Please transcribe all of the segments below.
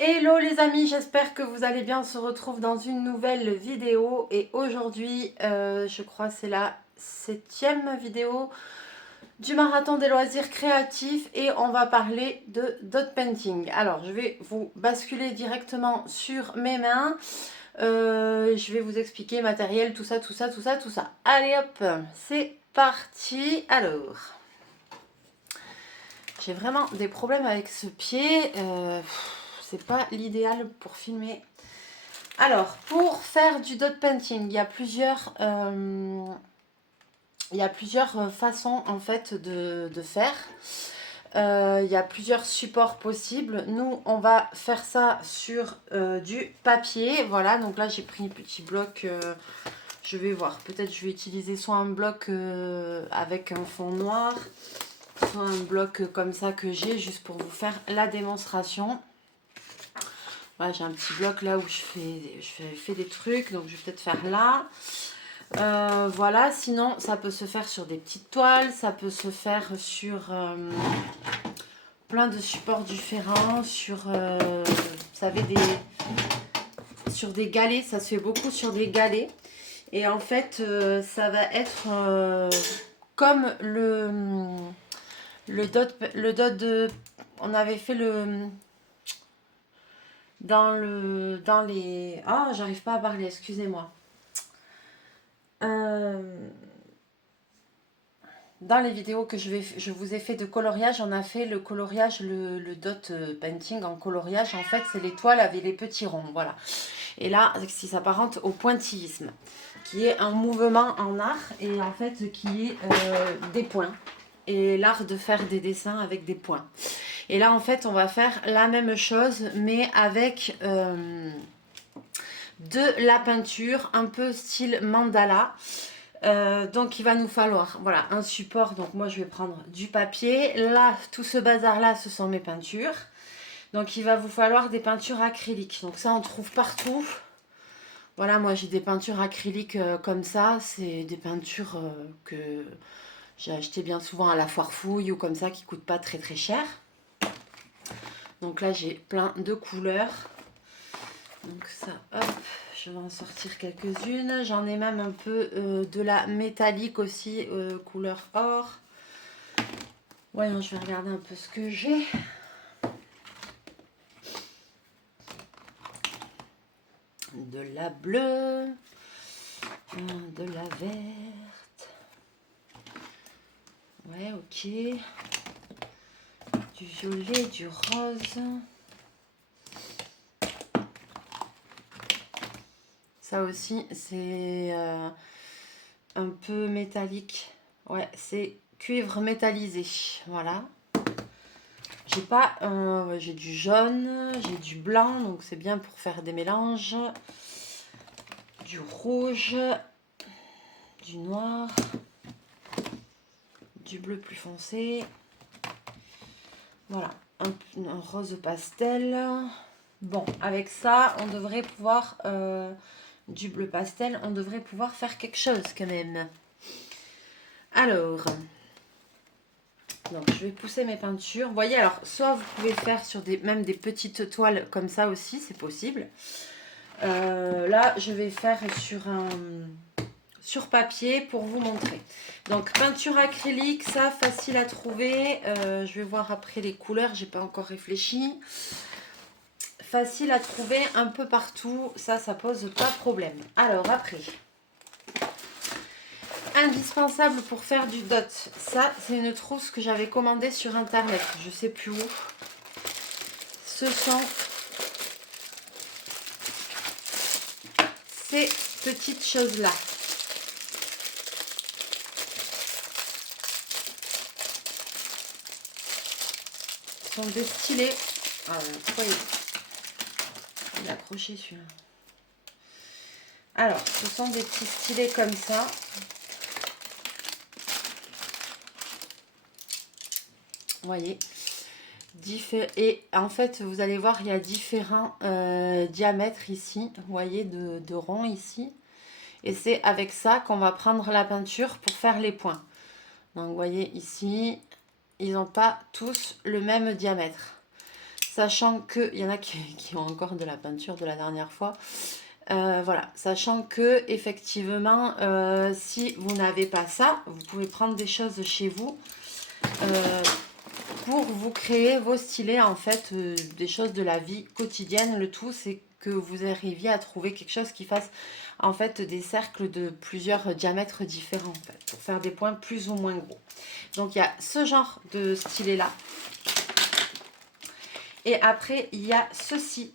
Hello les amis, j'espère que vous allez bien. On se retrouve dans une nouvelle vidéo et aujourd'hui, je crois c'est la 7e vidéo du marathon des loisirs créatifs et on va parler de dot painting. Alors je vais vous basculer directement sur mes mains. Je vais vous expliquer matériel, tout ça, tout ça, tout ça, tout ça. Allez hop, c'est parti. Alors, j'ai vraiment des problèmes avec ce pied. C'est pas l'idéal pour filmer. Alors, pour faire du dot painting, il y a plusieurs façons en fait de faire. Il y a plusieurs supports possibles. Nous, on va faire ça sur du papier. Voilà, donc là, j'ai pris un petit bloc. Je vais voir. Peut-être je vais utiliser soit un bloc avec un fond noir, soit un bloc comme ça que j'ai, juste pour vous faire la démonstration. Voilà, j'ai un petit bloc là où je fais des trucs, donc je vais peut-être faire là. Voilà, sinon ça peut se faire sur des petites toiles, ça peut se faire sur plein de supports différents, sur, vous savez, sur des galets, ça se fait beaucoup sur des galets. Et en fait, ça va être comme le dot de... On avait fait dans les... Ah, j'arrive pas à parler, excusez-moi. Dans les vidéos que je vous ai fait de coloriage, on a fait le coloriage, le dot painting en coloriage. En fait, c'est l'étoile avec les petits ronds, voilà. Et là, ça s'apparente au pointillisme, qui est un mouvement en art et en fait qui est des points. Et l'art de faire des dessins avec des points. Et là, en fait, on va faire la même chose, mais avec de la peinture, un peu style mandala. Donc il va nous falloir voilà un support. Donc moi je vais prendre du papier. Là, tout ce bazar là, ce sont mes peintures. Donc il va vous falloir des peintures acryliques. Donc ça on trouve partout. Voilà, moi j'ai des peintures acryliques comme ça. C'est des peintures que j'ai achetées bien souvent à la foire fouille ou comme ça, qui coûtent pas très très cher. Donc là j'ai plein de couleurs. Donc ça, hop, je vais en sortir quelques-unes. J'en ai même un peu de la métallique aussi, couleur or. Voyons, je vais regarder un peu ce que j'ai. De la bleue, de la verte. Ouais, ok. Du violet, du rose. Ça aussi, c'est un peu métallique. Ouais, c'est cuivre métallisé. Voilà. J'ai pas, j'ai du jaune, j'ai du blanc, donc c'est bien pour faire des mélanges. Du rouge, du noir, du bleu plus foncé. Voilà, un rose pastel. Bon, avec ça, on devrait pouvoir, du bleu pastel, on devrait pouvoir faire quelque chose quand même. Alors, donc je vais pousser mes peintures. Vous voyez, alors, soit vous pouvez faire sur même des petites toiles comme ça aussi, c'est possible. Là, je vais faire sur papier pour vous montrer. Donc, peinture acrylique, ça, facile à trouver. Je vais voir après les couleurs, j'ai pas encore réfléchi. Facile à trouver un peu partout, ça pose pas problème. Alors après, indispensable pour faire du dot, ça c'est une trousse que j'avais commandée sur internet, je sais plus où. Ce sont ces petites choses là. Ce sont des stylets. Ah, pourquoi il est accroché celui-là? Alors, ce sont des petits stylets comme ça. Vous voyez, et en fait vous allez voir, il y a différents diamètres ici, vous voyez, de ronds ici, et c'est avec ça qu'on va prendre la peinture pour faire les points. Donc vous voyez ici, ils n'ont pas tous le même diamètre. Sachant qu'il y en a qui ont encore de la peinture de la dernière fois. Voilà, sachant que effectivement, si vous n'avez pas ça, vous pouvez prendre des choses chez vous pour vous créer vos stylets, en fait, des choses de la vie quotidienne. Le tout, c'est que vous arriviez à trouver quelque chose qui fasse en fait des cercles de plusieurs diamètres différents, en fait, pour faire des points plus ou moins gros. Donc il y a ce genre de stylet là. Et après, il y a ceci.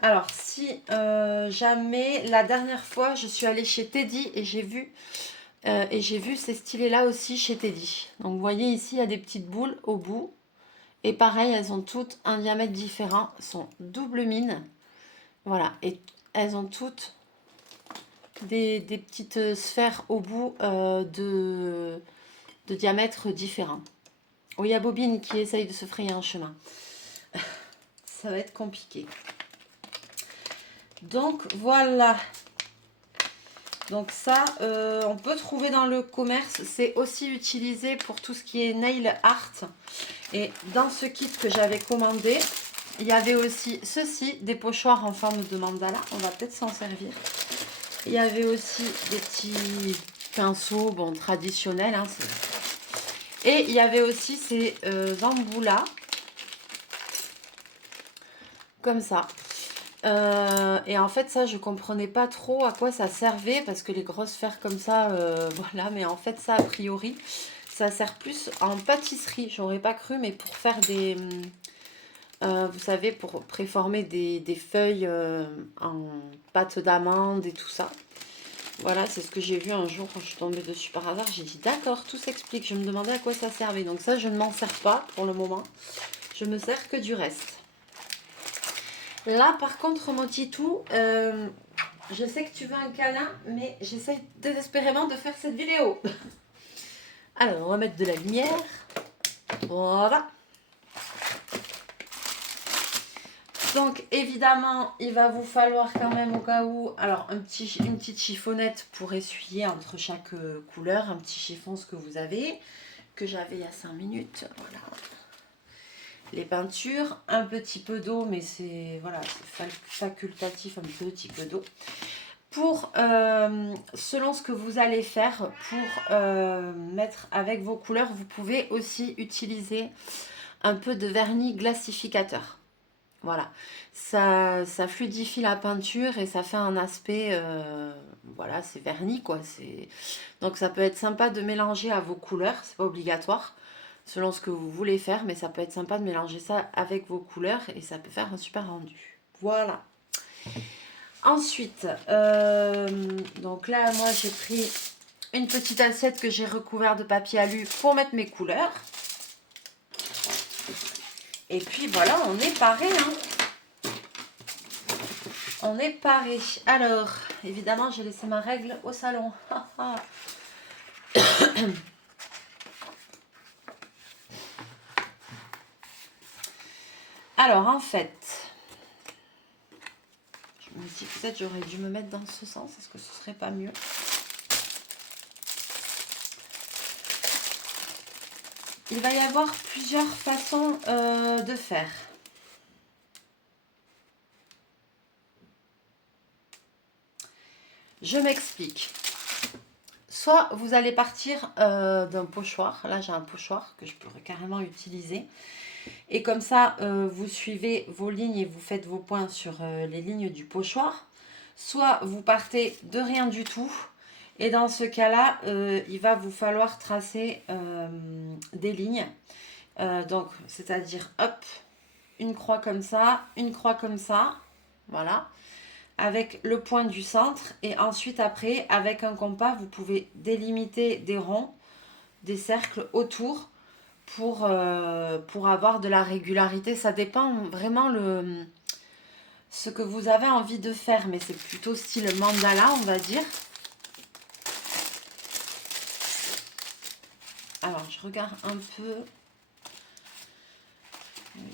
Alors, si jamais, la dernière fois, je suis allée chez Teddy et j'ai vu ces stylets-là aussi chez Teddy. Donc, vous voyez ici, il y a des petites boules au bout. Et pareil, elles ont toutes un diamètre différent. Elles sont double mine. Voilà. Et elles ont toutes des petites sphères au bout de diamètres différents. Oui, il y a Bobine qui essaye de se frayer un chemin. Ça va être compliqué. Donc voilà. Donc ça, on peut trouver dans le commerce. C'est aussi utilisé pour tout ce qui est nail art. Et dans ce kit que j'avais commandé, il y avait aussi ceci, des pochoirs en forme de mandala. On va peut-être s'en servir. Il y avait aussi des petits pinceaux, bon, traditionnels. Hein, et il y avait aussi ces embouts là. Comme ça. Et en fait ça je comprenais pas trop à quoi ça servait parce que les grosses sphères comme ça voilà, mais en fait ça a priori ça sert plus en pâtisserie, j'aurais pas cru, mais pour faire des vous savez, pour préformer des feuilles en pâte d'amande et tout ça. Voilà, c'est ce que j'ai vu un jour quand je suis tombée dessus par hasard. J'ai dit d'accord, tout s'explique. Je me demandais à quoi ça servait, donc ça je ne m'en sers pas pour le moment, je me sers que du reste. Là, par contre, mon titou, je sais que tu veux un câlin, mais j'essaye désespérément de faire cette vidéo. Alors, on va mettre de la lumière. Voilà. Donc, évidemment, il va vous falloir quand même au cas où, alors, une petite chiffonnette pour essuyer entre chaque couleur, un petit chiffon, ce que vous avez, que j'avais il y a 5 minutes. Voilà. Les peintures, un petit peu d'eau, mais c'est voilà, facultatif, un petit peu d'eau. Pour, selon ce que vous allez faire, pour mettre avec vos couleurs, vous pouvez aussi utiliser un peu de vernis glacificateur. Voilà, ça fluidifie la peinture et ça fait un aspect, voilà, c'est vernis quoi. Donc ça peut être sympa de mélanger à vos couleurs, c'est pas obligatoire selon ce que vous voulez faire, mais ça peut être sympa de mélanger ça avec vos couleurs et ça peut faire un super rendu. Voilà. Ensuite, donc là, moi, j'ai pris une petite assiette que j'ai recouverte de papier alu pour mettre mes couleurs. Et puis voilà, on est paré. Hein. On est paré. Alors, évidemment, j'ai laissé ma règle au salon. Alors, en fait, je me dis peut-être j'aurais dû me mettre dans ce sens. Est-ce que ce serait pas mieux ? Il va y avoir plusieurs façons de faire. Je m'explique. Soit vous allez partir d'un pochoir. Là, j'ai un pochoir que je pourrais carrément utiliser. Et comme ça, vous suivez vos lignes et vous faites vos points sur les lignes du pochoir. Soit vous partez de rien du tout. Et dans ce cas-là, il va vous falloir tracer des lignes. Donc, c'est-à-dire, hop, une croix comme ça, une croix comme ça. Voilà. Avec le point du centre. Et ensuite, après, avec un compas, vous pouvez délimiter des ronds, des cercles autour pour avoir de la régularité. Ça dépend vraiment ce que vous avez envie de faire, mais c'est plutôt style mandala, on va dire. Alors, je regarde un peu.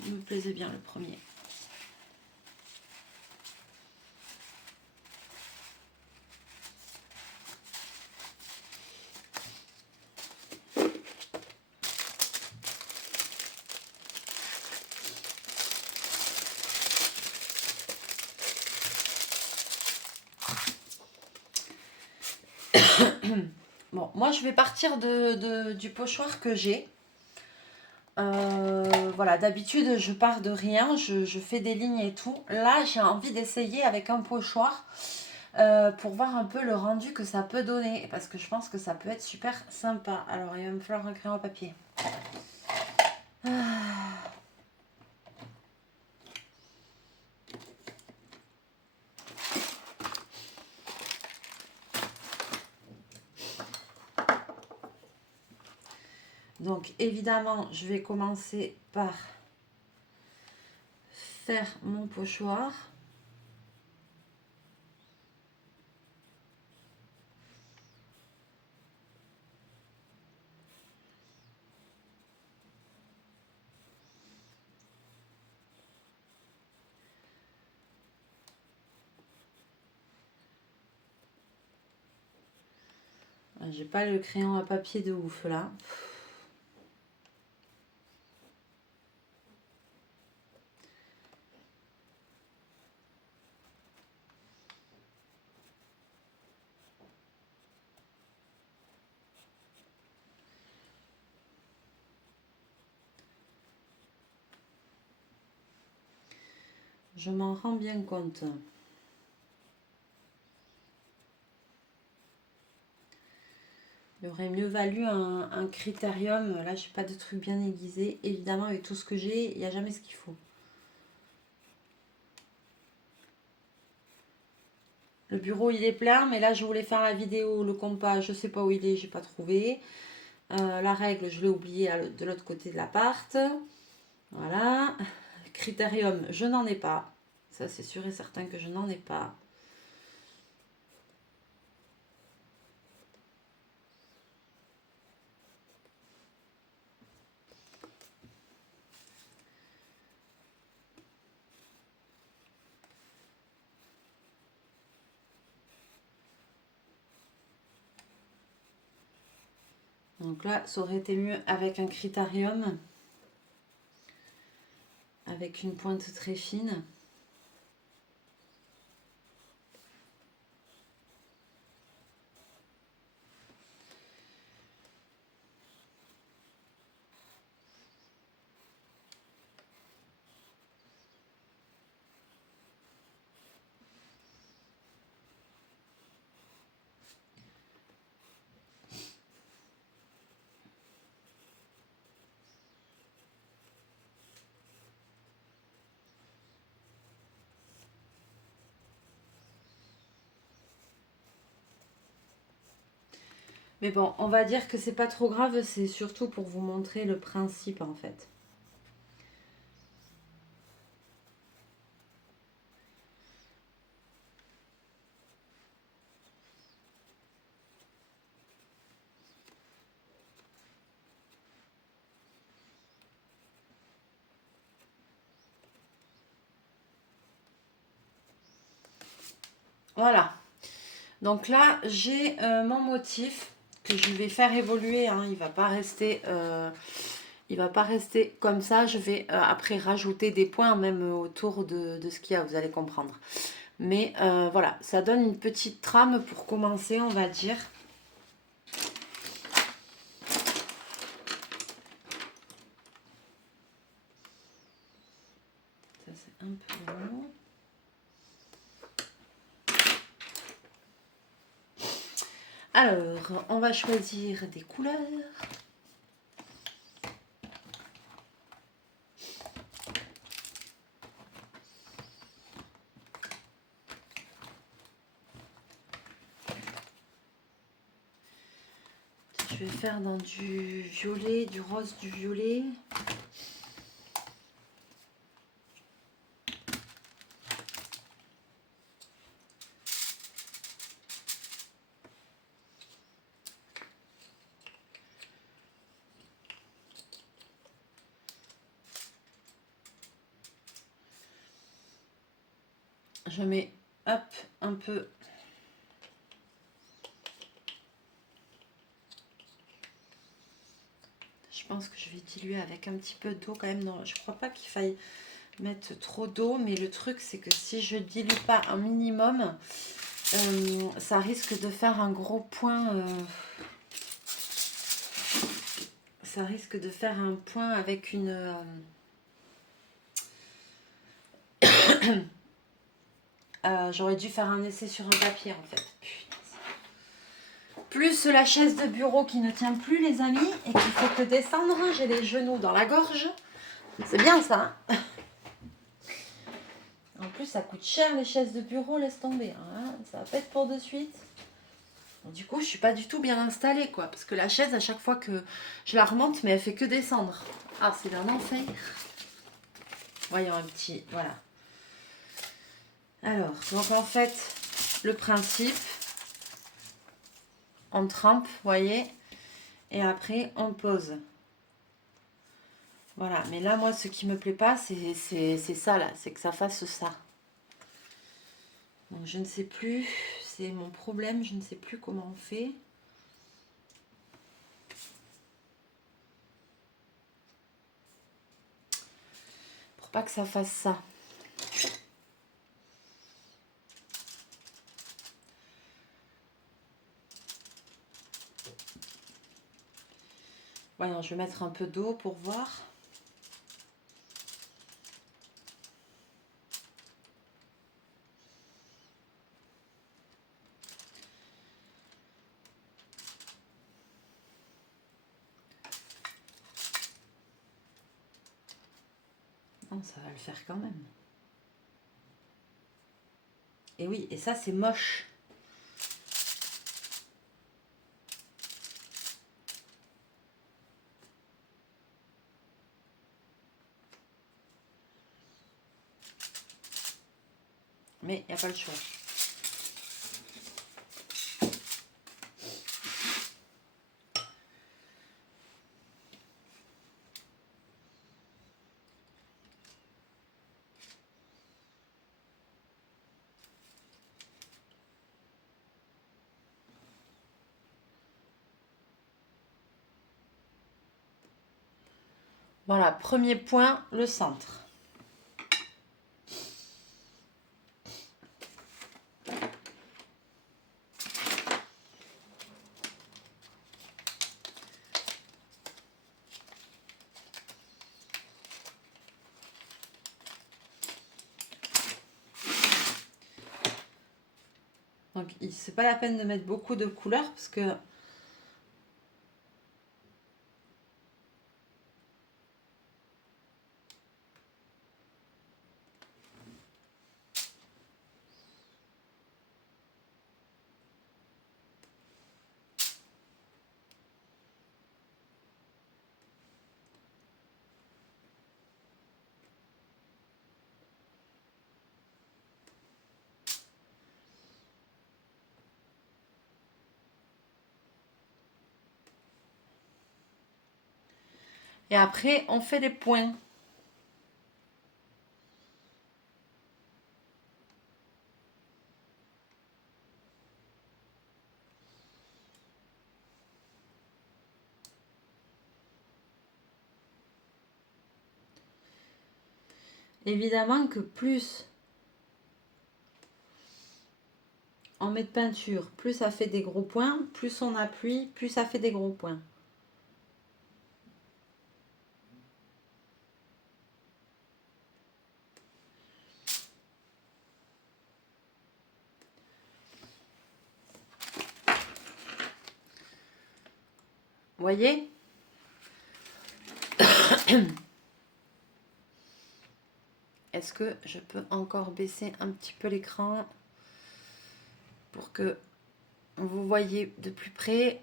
Il me plaisait bien le premier. moi je vais partir du pochoir que j'ai. Voilà, d'habitude je pars de rien, je fais des lignes et tout. Là j'ai envie d'essayer avec un pochoir pour voir un peu le rendu que ça peut donner. Parce que je pense que ça peut être super sympa. Alors il va me falloir un crayon à papier. Donc évidemment, je vais commencer par faire mon pochoir. J'ai pas le crayon à papier de ouf là. Je m'en rends bien compte. Il aurait mieux valu un critérium. Là, j'ai pas de truc bien aiguisé. Évidemment, avec tout ce que j'ai, il n'y a jamais ce qu'il faut. Le bureau, il est plein, mais là, je voulais faire la vidéo. Le compas, je sais pas où il est, j'ai pas trouvé. La règle, je l'ai oublié de l'autre côté de l'appart. Voilà. Critérium, je n'en ai pas. Ça, c'est sûr et certain que je n'en ai pas. Donc là, ça aurait été mieux avec un critérium. Avec une pointe très fine. Mais bon, on va dire que c'est pas trop grave, c'est surtout pour vous montrer le principe en fait. Voilà. Donc là, j'ai mon motif que je vais faire évoluer. Hein. Il va pas rester, il va pas rester comme ça. Je vais après rajouter des points même autour de ce qu'il y a. Vous allez comprendre. Mais voilà, ça donne une petite trame pour commencer, on va dire. Ça c'est un peu long. Alors, on va choisir des couleurs. Je vais faire dans du violet, du rose, du violet. Je mets, hop, un peu. Je pense que je vais diluer avec un petit peu d'eau quand même. Non, je crois pas qu'il faille mettre trop d'eau, mais le truc c'est que si je dilue pas un minimum, ça risque de faire un gros point. ça risque de faire un point avec une... j'aurais dû faire un essai sur un papier en fait. Putain. Plus la chaise de bureau qui ne tient plus les amis et qu'il faut que descendre. J'ai les genoux dans la gorge. C'est bien ça. Hein. En plus ça coûte cher les chaises de bureau, laisse tomber. Hein. Ça va pas être pour de suite. Du coup je suis pas du tout bien installée quoi. Parce que la chaise à chaque fois que je la remonte mais elle fait que descendre. Ah c'est un enfer. Voyons un petit... Voilà. Alors, donc en fait, le principe, on trempe, vous voyez, et après on pose. Voilà, mais là, moi, ce qui me plaît pas, c'est ça, là, c'est que ça fasse ça. Donc, je ne sais plus, c'est mon problème, je ne sais plus comment on fait. Pour pas que ça fasse ça. Voyons, je vais mettre un peu d'eau pour voir. Non, ça va le faire quand même. Et oui, et ça, c'est moche. Mais il n'y a pas le choix. Voilà, premier point, le centre. Donc, c'est pas la peine de mettre beaucoup de couleurs parce que et après, on fait les points. Évidemment que plus on met de peinture, plus ça fait des gros points, plus on appuie, plus ça fait des gros points. Vous voyez? Est-ce que je peux encore baisser un petit peu l'écran pour que vous voyez de plus près?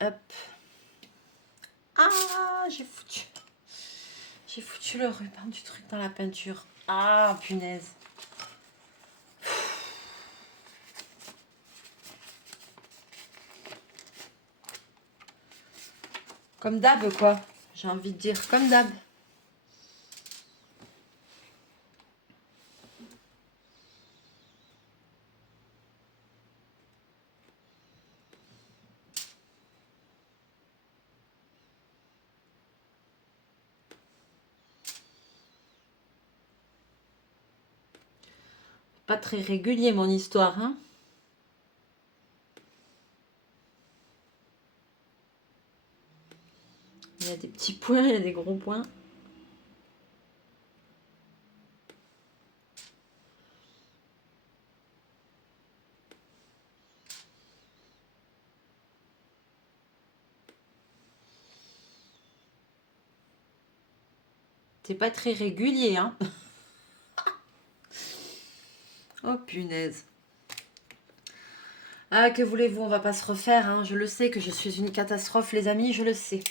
Hop. Ah, j'ai foutu le ruban du truc dans la peinture. Ah, punaise. Comme d'hab, quoi. J'ai envie de dire comme d'hab. Pas très régulier, mon histoire, hein. Il y a des petits points, il y a des gros points. C'est pas très régulier, hein. Oh punaise. Ah, que voulez-vous, on va pas se refaire, hein. Je le sais que je suis une catastrophe, les amis, je le sais.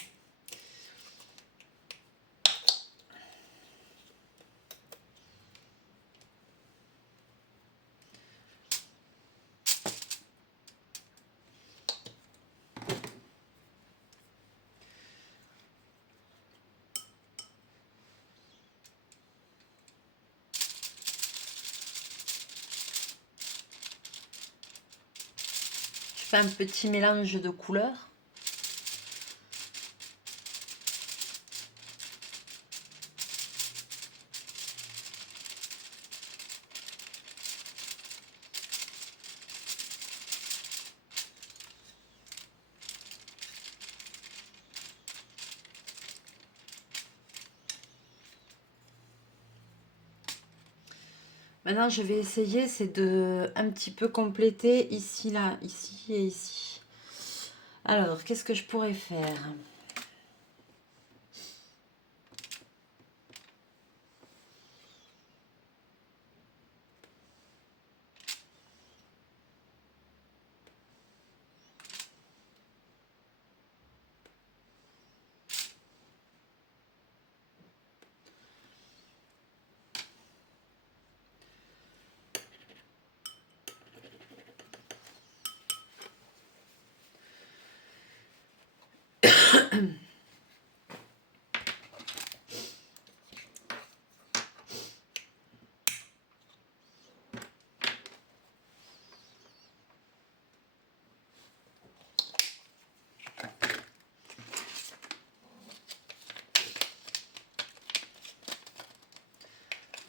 Je fais un petit mélange de couleurs. Maintenant, je vais essayer, c'est de un petit peu compléter ici, là, ici et ici. Alors, qu'est-ce que je pourrais faire?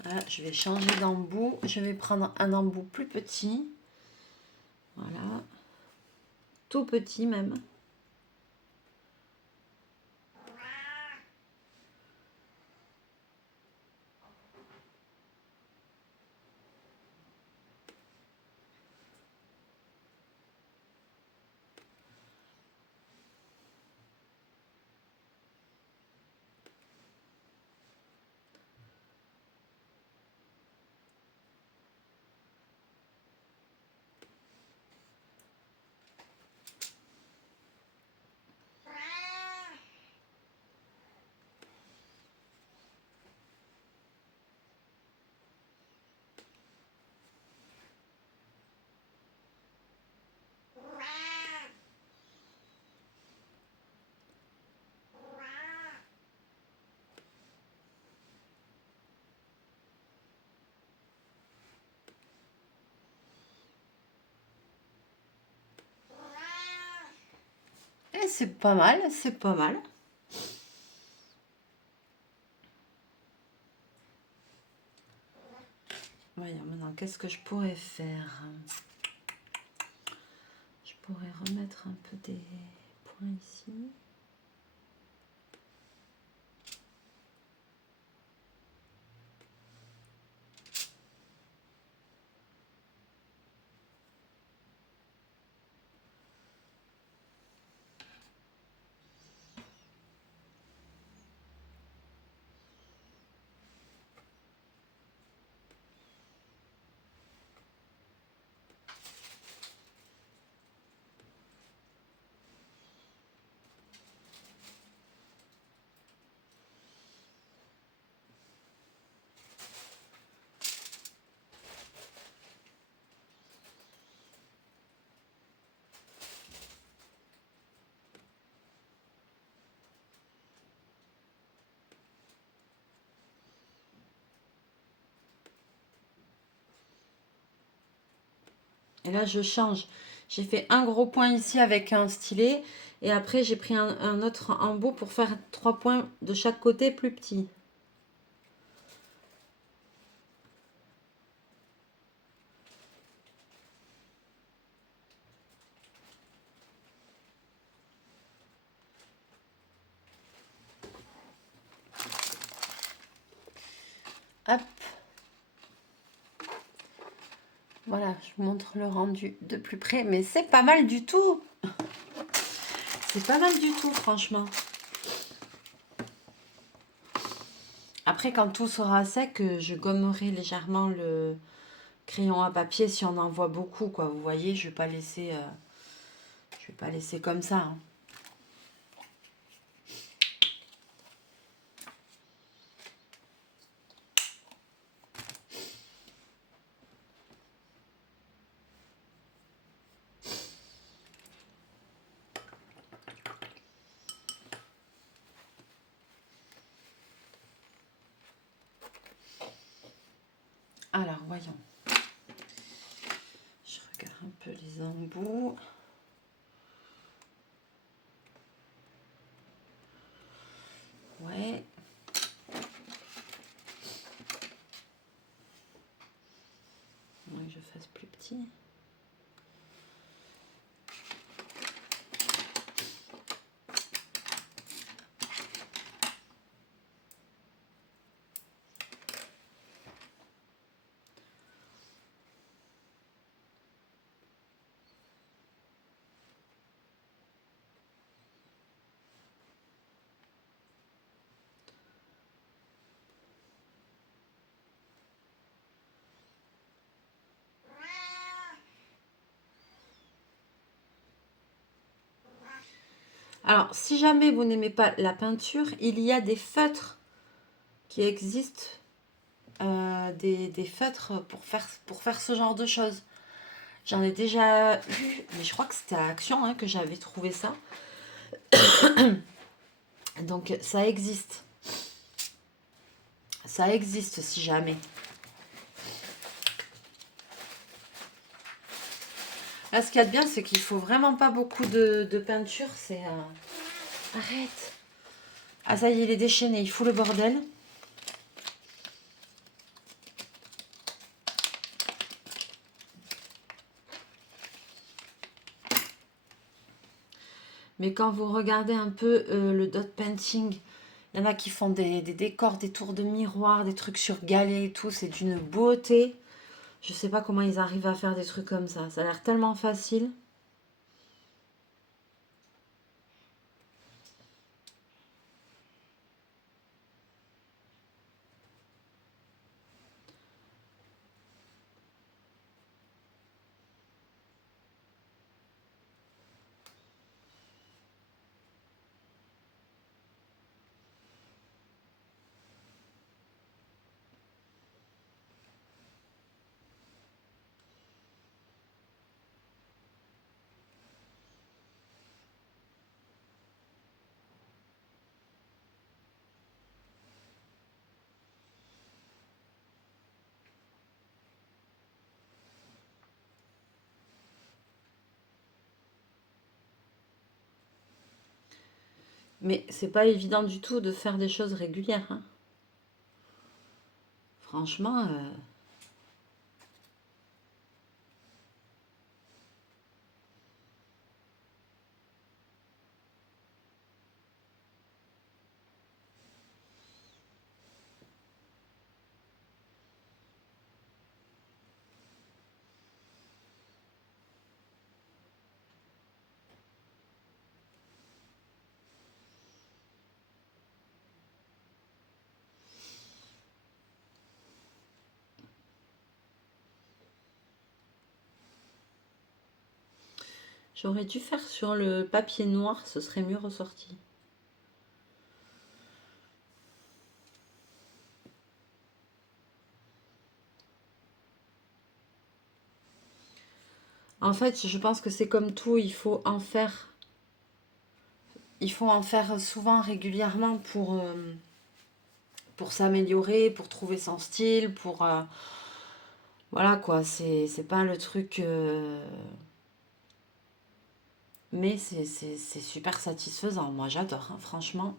Voilà, je vais changer d'embout. Je vais prendre un embout plus petit. Voilà. Tout petit même. Et c'est pas mal, c'est pas mal. Voyons maintenant, qu'est-ce que je pourrais faire? Je pourrais remettre un peu des points ici. Et là, je change. J'ai fait un gros point ici avec un stylet. Et après, j'ai pris un autre embout pour faire 3 points de chaque côté plus petits. Voilà, je vous montre le rendu de plus près, mais c'est pas mal du tout. C'est pas mal du tout, franchement. Après, quand tout sera sec, je gommerai légèrement le crayon à papier si on en voit beaucoup, quoi. Vous voyez, je vais pas laisser, comme ça, hein. Alors, voyons. Je regarde un peu les embouts. Ouais. Ouais, je fasse plus petit. Alors, si jamais vous n'aimez pas la peinture, il y a des feutres qui existent. Des feutres pour faire ce genre de choses. J'en ai déjà vu, mais je crois que c'était à Action, hein, que j'avais trouvé ça. Donc, ça existe. Ça existe si jamais. Là, ce qu'il y a de bien, c'est qu'il faut vraiment pas beaucoup de peinture. C'est... Arrête. Ah, ça y est, il est déchaîné. Il fout le bordel. Mais quand vous regardez un peu le dot painting, il y en a qui font des décors, des tours de miroir, des trucs sur galets et tout. C'est d'une beauté. Je sais pas comment ils arrivent à faire des trucs comme ça. Ça a l'air tellement facile. Mais c'est pas évident du tout de faire des choses régulières, hein. Franchement, j'aurais dû faire sur le papier noir, ce serait mieux ressorti. En fait, je pense que c'est comme tout, il faut en faire souvent régulièrement pour s'améliorer, pour trouver son style, voilà quoi, c'est pas le truc... Mais c'est super satisfaisant, moi j'adore, hein, franchement.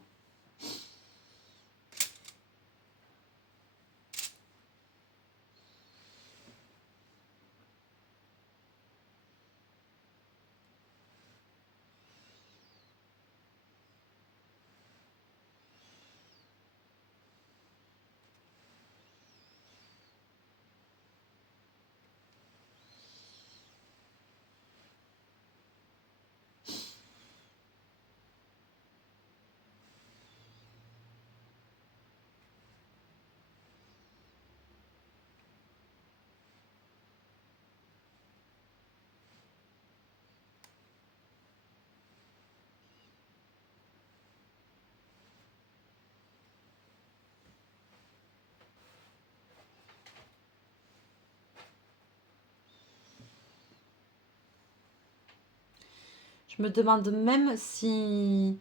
Je me demande même si,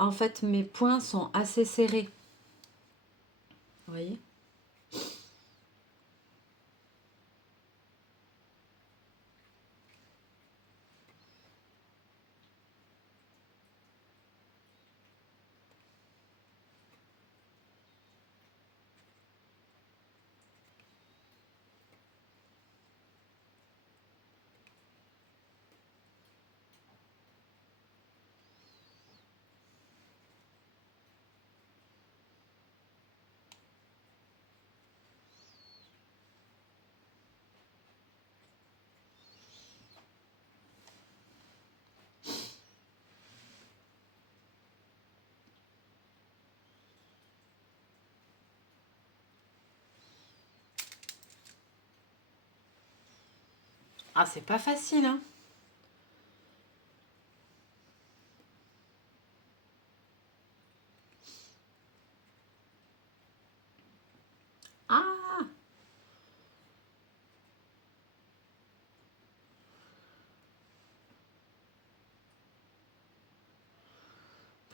en fait, mes points sont assez serrés. Vous voyez? Ah, c'est pas facile, hein? Ah!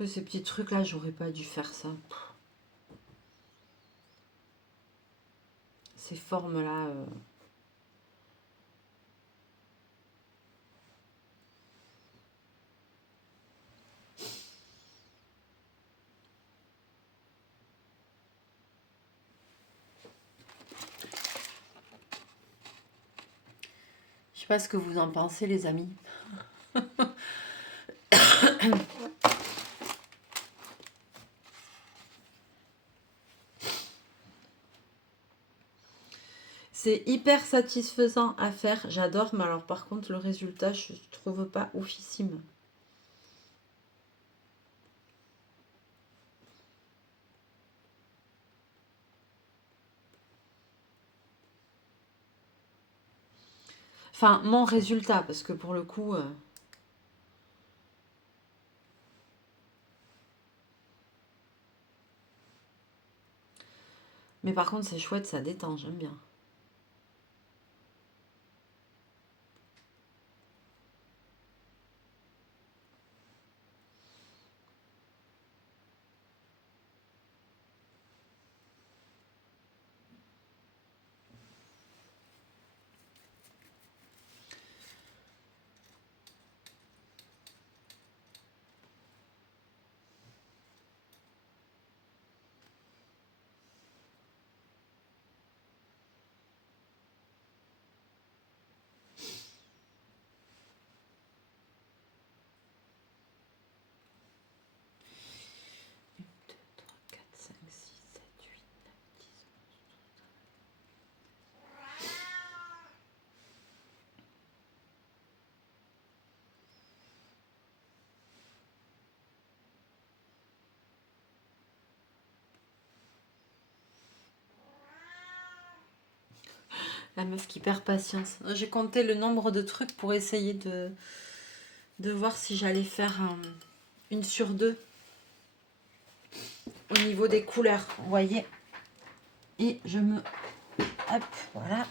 Ces petits trucs-là, j'aurais pas dû faire ça. Ces formes-là... Je sais pas ce que vous en pensez, les amis. C'est hyper satisfaisant à faire, j'adore, mais alors par contre, le résultat, je trouve pas oufissime. Enfin, mon résultat, parce que pour le coup... Mais par contre, c'est chouette, ça détend, j'aime bien. La meuf qui perd patience. J'ai compté le nombre de trucs pour essayer de voir si j'allais faire une sur deux au niveau des couleurs. Vous voyez? Et je me... Hop, voilà.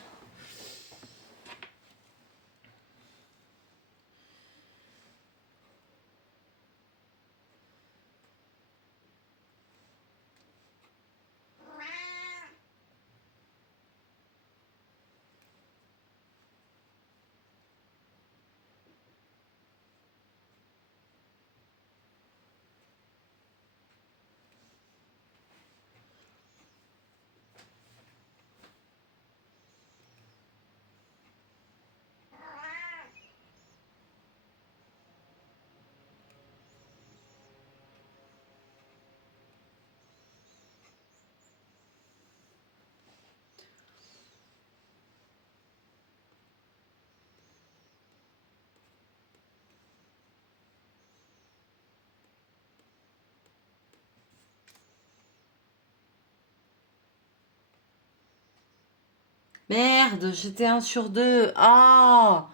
Merde, j'étais un sur deux. Ah!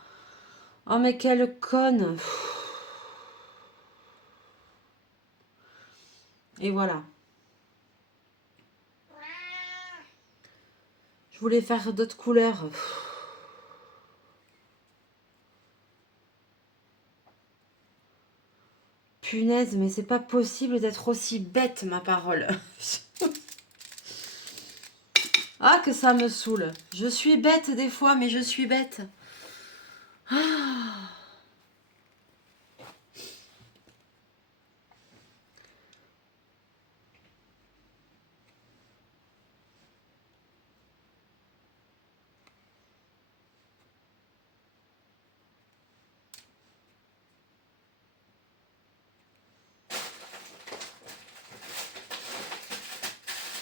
Oh, mais quelle conne! Et voilà. Je voulais faire d'autres couleurs. punaise, mais c'est pas possible d'être aussi bête, ma parole. Ah, que ça me saoule. Je suis bête des fois, mais je suis bête. Ah.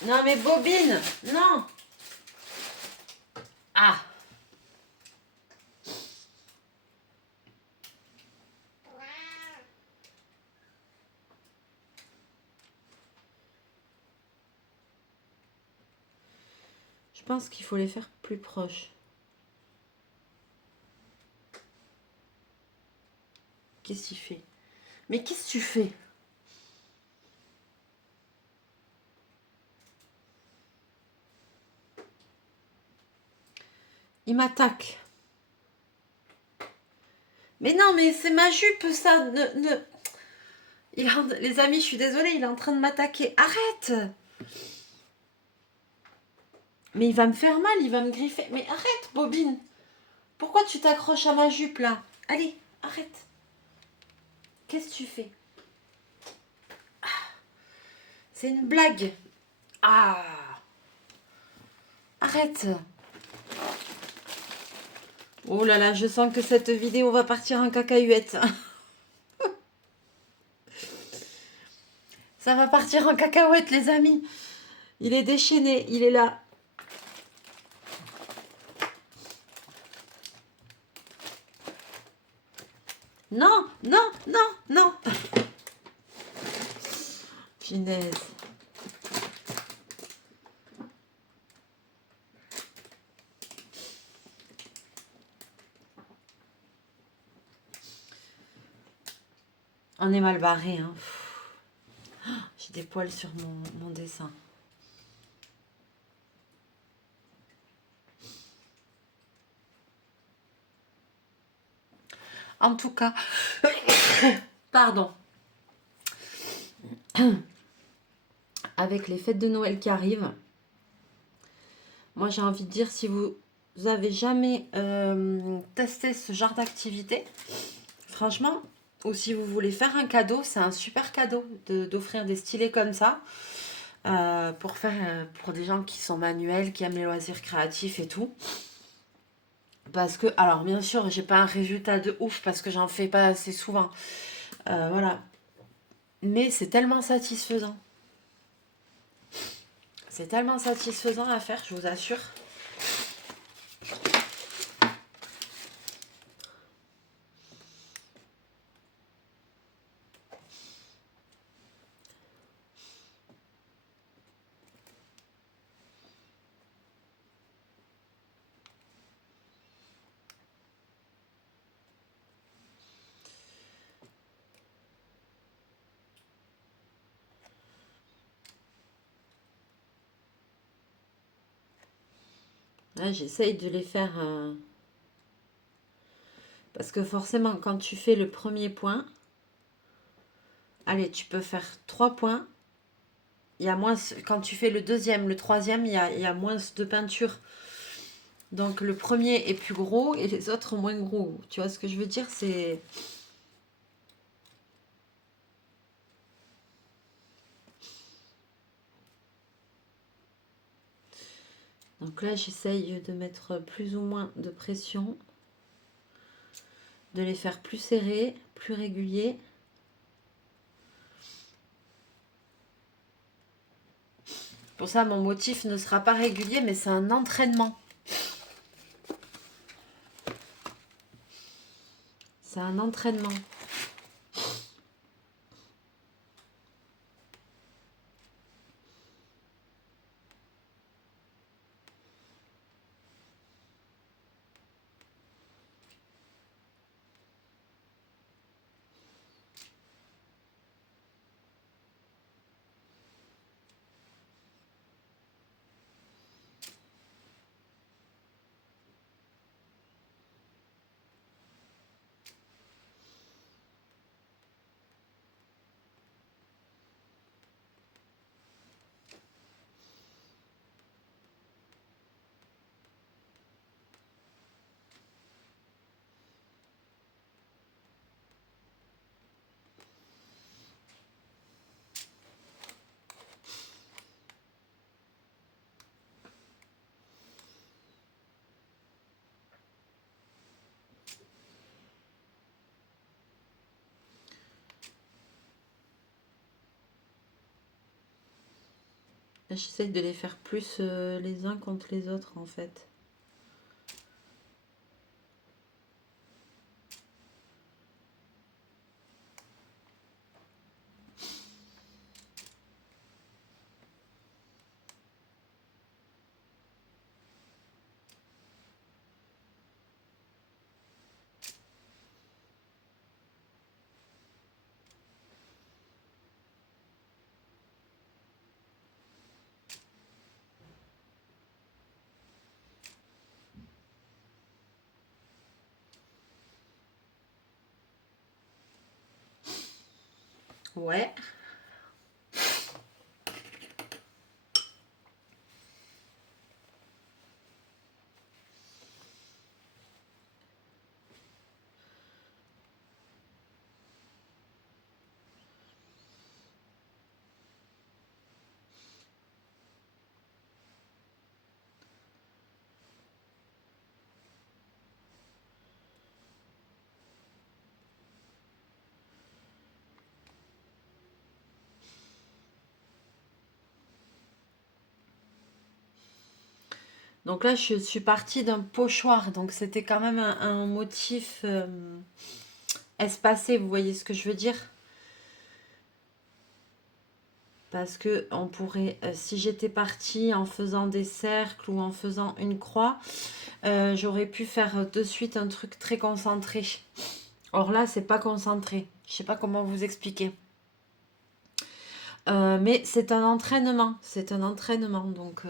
Non, mais bobine, non. Ah. Je pense qu'il faut les faire plus proches. Qu'est-ce qu'il fait? Mais qu'est-ce que tu fais? Il m'attaque. Mais non, mais c'est ma jupe, ça. Les amis, je suis désolée, il est en train de m'attaquer. Arrête! Mais il va me faire mal, il va me griffer. Mais arrête, bobine. Pourquoi tu t'accroches à ma jupe, là? Allez, arrête. Qu'est-ce que tu fais? C'est une blague. Ah! Arrête! Oh là là, je sens que cette vidéo va partir en cacahuète. Ça va partir en cacahuète, les amis. Il est déchaîné, il est là. Non, non, non, non. Punaise. On est mal barré, hein. J'ai des poils sur mon dessin. En tout cas, pardon. Avec les fêtes de Noël qui arrivent, moi j'ai envie de dire, si vous avez jamais testé ce genre d'activité, franchement, ou si vous voulez faire un cadeau, c'est un super cadeau d'offrir des stylés comme ça. Pour des gens qui sont manuels, qui aiment les loisirs créatifs et tout. Parce que, alors bien sûr, j'ai pas un résultat de ouf parce que j'en fais pas assez souvent. Voilà. Mais c'est tellement satisfaisant. C'est tellement satisfaisant à faire, je vous assure. Là, j'essaye de les faire... Parce que forcément, quand tu fais le premier point, allez, tu peux faire 3 points. Il y a moins, quand tu fais le deuxième, le troisième, il y a moins de peinture. Donc le premier est plus gros et les autres moins gros. Tu vois ce que je veux dire? C'est... Donc là, j'essaye de mettre plus ou moins de pression, de les faire plus serrés, plus réguliers. Pour ça, mon motif ne sera pas régulier, mais c'est un entraînement. C'est un entraînement. J'essaye de les faire plus les uns contre les autres en fait. Ouais. Donc là, je suis partie d'un pochoir. Donc c'était quand même un motif espacé. Vous voyez ce que je veux dire? Parce que on pourrait, si j'étais partie en faisant des cercles ou en faisant une croix, j'aurais pu faire de suite un truc très concentré. Or là, c'est pas concentré. Je sais pas comment vous expliquer. Mais c'est un entraînement. C'est un entraînement. Donc,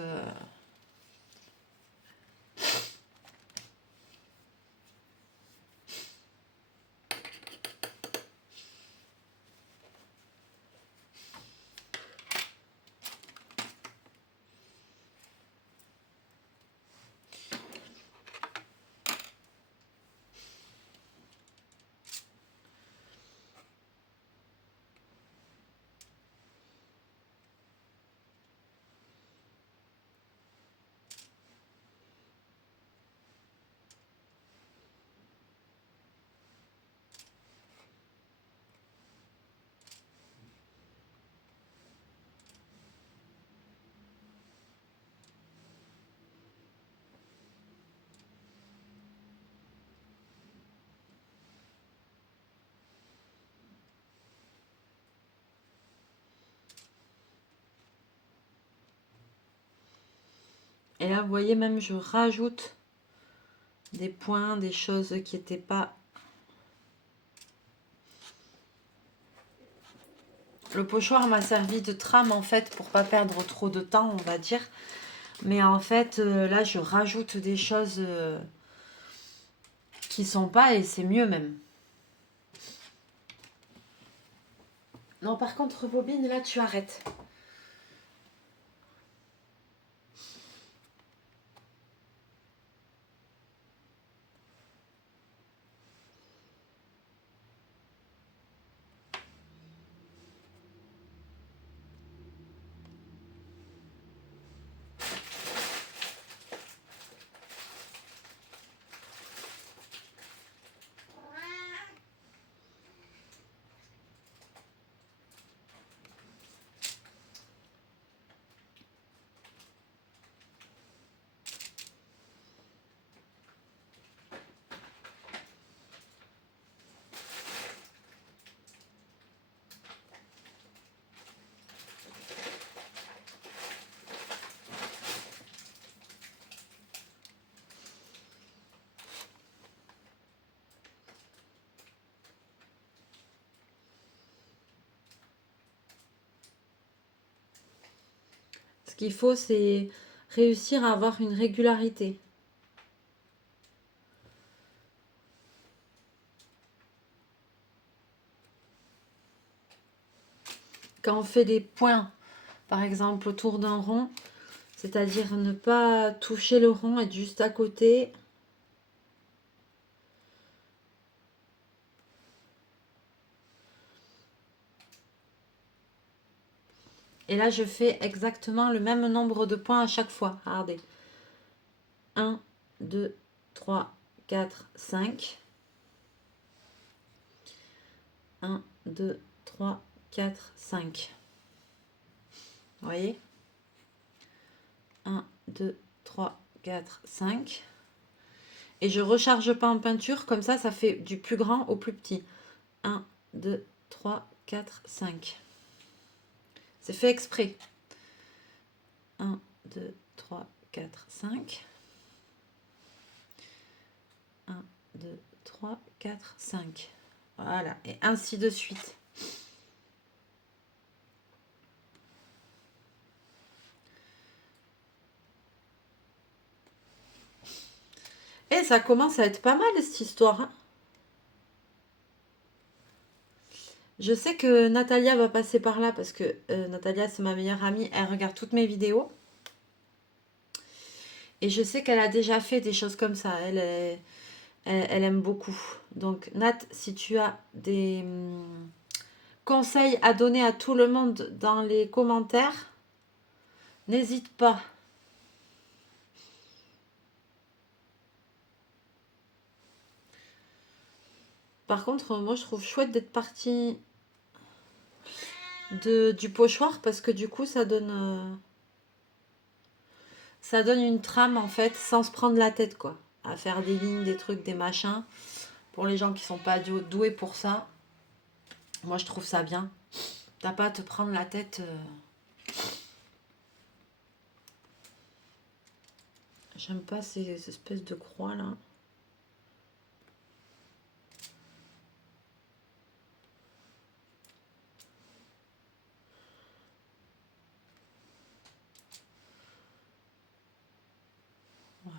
et là, vous voyez, même je rajoute des points, des choses qui n'étaient pas. Le pochoir m'a servi de trame en fait pour pas perdre trop de temps, on va dire. Mais en fait, là, je rajoute des choses qui sont pas et c'est mieux même. Non, par contre, Bobine, là, tu arrêtes. Ce qu'il faut, c'est réussir à avoir une régularité. Quand on fait des points, par exemple, autour d'un rond, c'est-à-dire ne pas toucher le rond, être juste à côté. Et là, je fais exactement le même nombre de points à chaque fois. Regardez. 1, 2, 3, 4, 5. 1, 2, 3, 4, 5. Vous voyez? 2, 3, 4, 5. Et je recharge pas en peinture, comme ça fait du plus grand au plus petit. 1, 2, 3, 4, 5. C'est fait exprès. 1, 2, 3, 4, 5. 1, 2, 3, 4, 5. Voilà, et ainsi de suite. Et ça commence à être pas mal cette histoire, hein. Je sais que Natalia va passer par là parce que Natalia, c'est ma meilleure amie. Elle regarde toutes mes vidéos. Et je sais qu'elle a déjà fait des choses comme ça. Elle aime beaucoup. Donc, Nat, si tu as des conseils à donner à tout le monde dans les commentaires, n'hésite pas. Par contre, moi, je trouve chouette d'être partie du pochoir parce que du coup, ça donne une trame, en fait, sans se prendre la tête, quoi. À faire des lignes, des trucs, des machins. Pour les gens qui sont pas doués pour ça, moi, je trouve ça bien. T'as pas à te prendre la tête. J'aime pas ces espèces de croix, là. Voilà.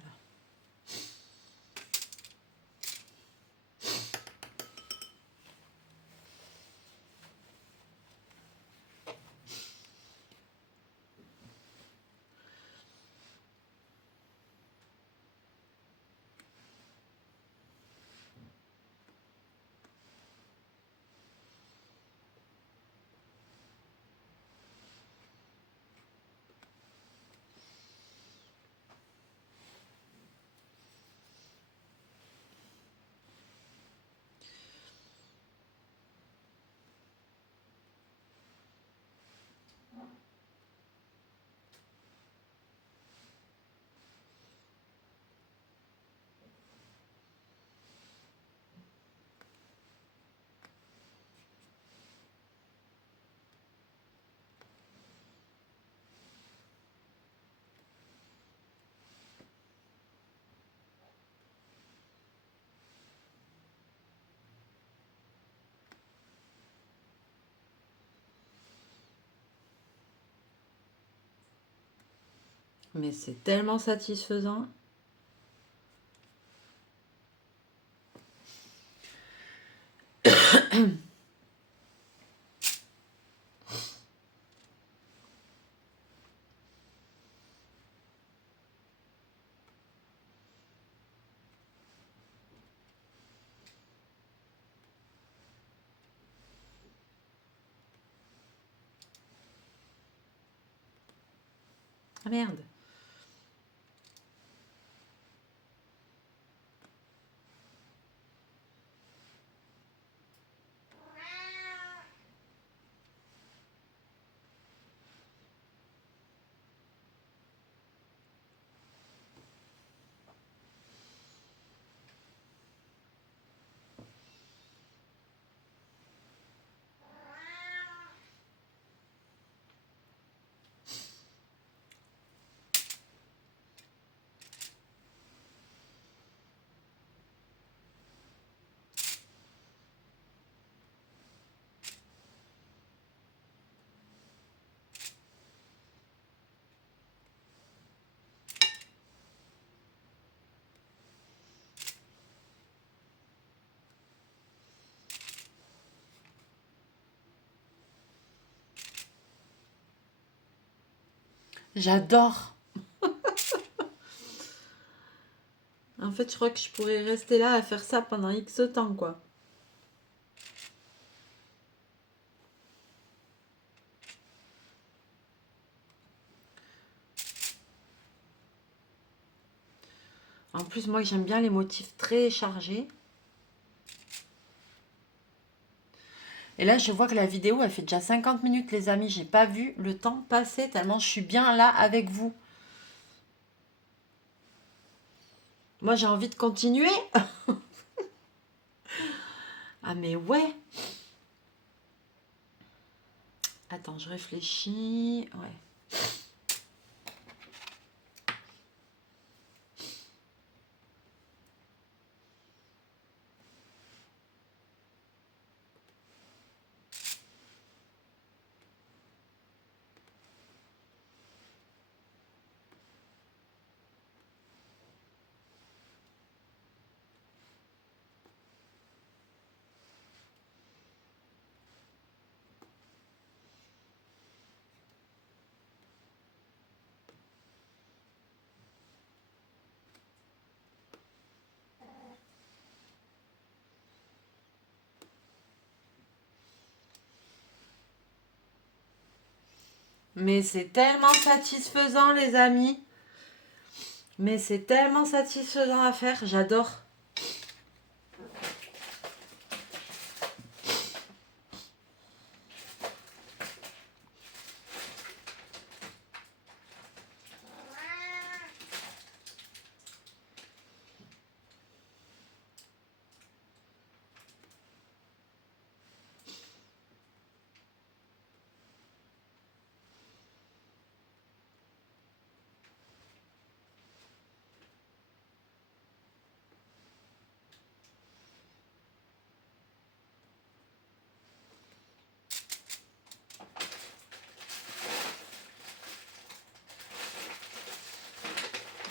Mais c'est tellement satisfaisant. Ah merde. J'adore. En fait, je crois que je pourrais rester là à faire ça pendant X temps, quoi. En plus, moi, j'aime bien les motifs très chargés. Et là, je vois que la vidéo, elle fait déjà 50 minutes, les amis. J'ai pas vu le temps passer tellement je suis bien là avec vous. Moi, j'ai envie de continuer. Ah, mais ouais. Attends, je réfléchis. Ouais. Mais c'est tellement satisfaisant, les amis. Mais c'est tellement satisfaisant à faire. J'adore.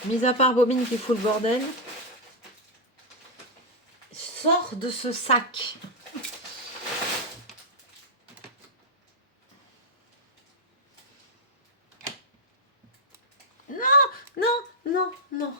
Mis à part Bobine qui fout le bordel. Sors de ce sac. Non, non, non, non.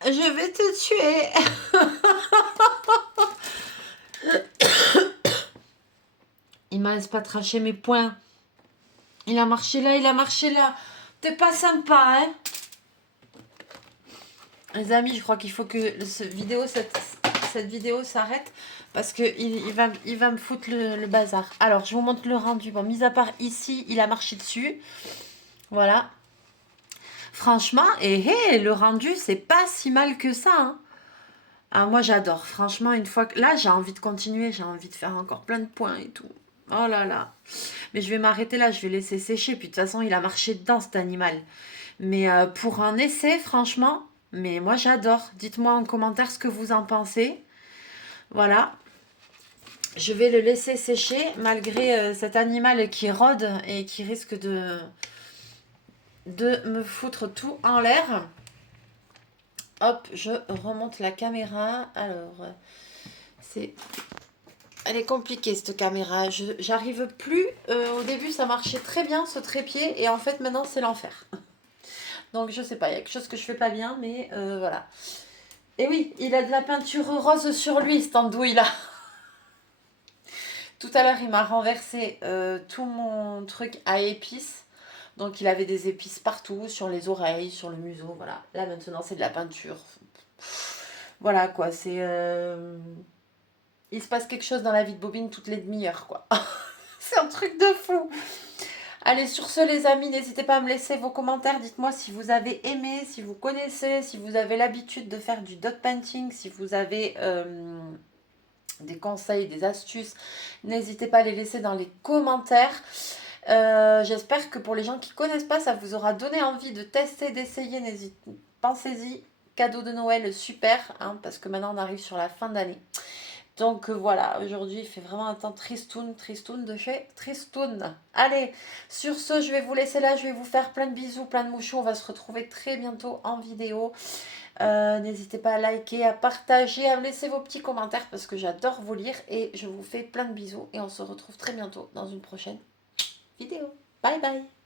Ah, je vais te tuer. Il m'a laisse pas tracher mes poings. Il a marché là, il a marché là. T'es pas sympa, hein? Les amis, je crois qu'il faut que cette vidéo s'arrête parce que il va me foutre le bazar. Alors, je vous montre le rendu. Bon, mis à part ici, il a marché dessus. Voilà. Franchement, le rendu, c'est pas si mal que ça, hein. Ah, moi, j'adore. Franchement, une fois que... Là, j'ai envie de continuer. J'ai envie de faire encore plein de points et tout. Oh là là. Mais je vais m'arrêter là. Je vais laisser sécher. Puis de toute façon, il a marché dedans, cet animal. Mais pour un essai, franchement, mais moi j'adore. Dites-moi en commentaire ce que vous en pensez. Voilà. Je vais le laisser sécher malgré cet animal qui rôde et qui risque de me foutre tout en l'air. Hop, je remonte la caméra. Alors, c'est... Elle est compliquée cette caméra. J'arrive plus. Au début, ça marchait très bien ce trépied. Et en fait, maintenant, c'est l'enfer. Donc, je sais pas. Il y a quelque chose que je fais pas bien. Mais voilà. Et oui, il a de la peinture rose sur lui, cette andouille-là. Tout à l'heure, il m'a renversé tout mon truc à épices. Donc, il avait des épices partout, sur les oreilles, sur le museau, voilà. Là, maintenant, c'est de la peinture. Voilà, quoi, c'est... Il se passe quelque chose dans la vie de Bobine toutes les demi-heures, quoi. C'est un truc de fou. Allez, sur ce, les amis, n'hésitez pas à me laisser vos commentaires. Dites-moi si vous avez aimé, si vous connaissez, si vous avez l'habitude de faire du dot painting, si vous avez des conseils, des astuces. N'hésitez pas à les laisser dans les commentaires. J'espère que pour les gens qui ne connaissent pas, ça vous aura donné envie de tester, d'essayer. Pensez-y. Cadeau de Noël, super, hein, parce que maintenant on arrive sur la fin d'année. Donc voilà, aujourd'hui il fait vraiment un temps tristoun de chez Tristoun. Allez, sur ce, je vais vous laisser là, je vais vous faire plein de bisous, plein de mouchons. On va se retrouver très bientôt en vidéo. N'hésitez pas à liker, à partager, à me laisser vos petits commentaires parce que j'adore vous lire. Et je vous fais plein de bisous et on se retrouve très bientôt dans une prochaine vidéo. Bye bye!